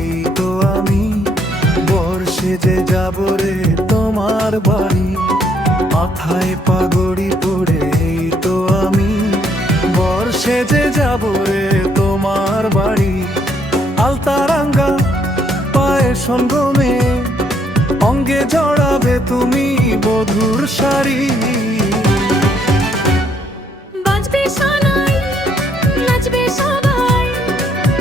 এই তো আমি বর সেজে যাব রে তোমার বাড়ি। মাথায় পাগড়ি পরে এই তো আমি বর সেজে যাব রে তোমার বাড়ি। আলতারাঙ্গা পায়ে সঙ্গমে অঙ্গে জড়াবে তুমি বধুর শাড়ি। বাজবে সানাই নাচবে সবাই,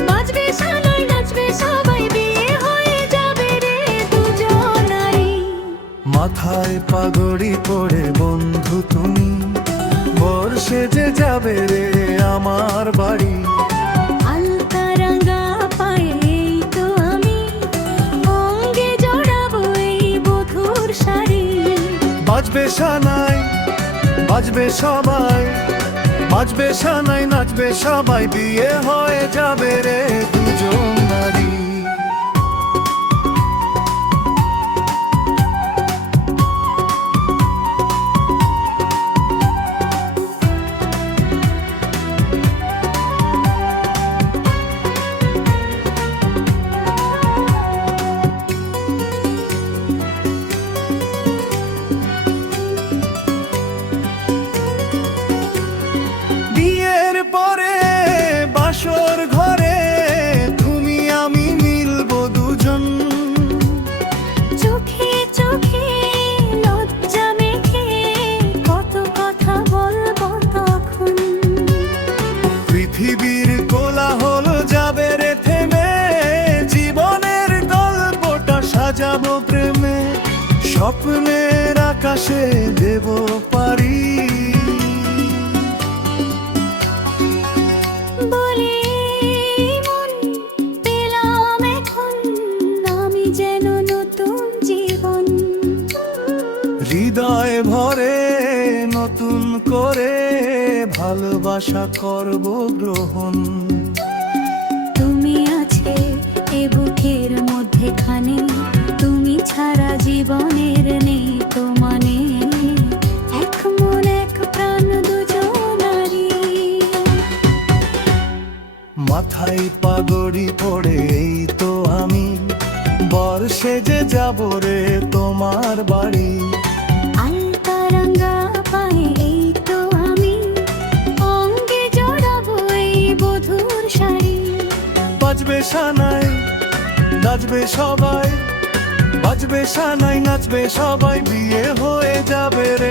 বাজবে সানাই নাচবে সবাই, বিয়ে হয়ে যাবে রে দুজনারই। মাথায় পাগড়ি পরে বন্ধু তুমি বর সেজে যাবে রে আমার বাড়ি। আলতারাঙ্গা পায়ে এই তো আমি অঙ্গে জড়াবো এই বধুর শাড়ি। বাজবে সানাই বাজবে সবাই, বাজবে সানাই নাচবে সবাই, বিয়ে হয়ে যাবে রে দুজন নারী। বিয়ের পরে বাসর ঘরে তুমি আমি মিলবো দুজন। চোখে চোখে লজ্জা মেখে কত কথা বলবো তখন। পৃথিবীর কোলাহল যাবে রে থেমে, জীবনের গল্পটা সাজাবো প্রেমে। স্বপ্নের আকাশে দেব পারি বলে মন পেলাম এখন আমি যেন নতুন জীবন। হৃদয় ভরে নতুন করে ভালোবাসা করব গ্রহণ। তুমি আছে এ বুকের মধ্যেখানে, তুমি ছাড়া জীবনের নেই তো মানে। এক মন এক প্রাণ দুজনারই। মাথায় পাগড়ি পরে এই তো আমি বর সেজে যাব রে তোমার বাড়ি। আলতারাঙ্গা পায়ে এই তো আমি অঙ্গে জড়াবো এই বধুর শাড়ি। বাজবে সানাই নাচবে সবাই, বাজবে সানাই নাচবে সবাই, বিয়ে হয়ে যাবে রে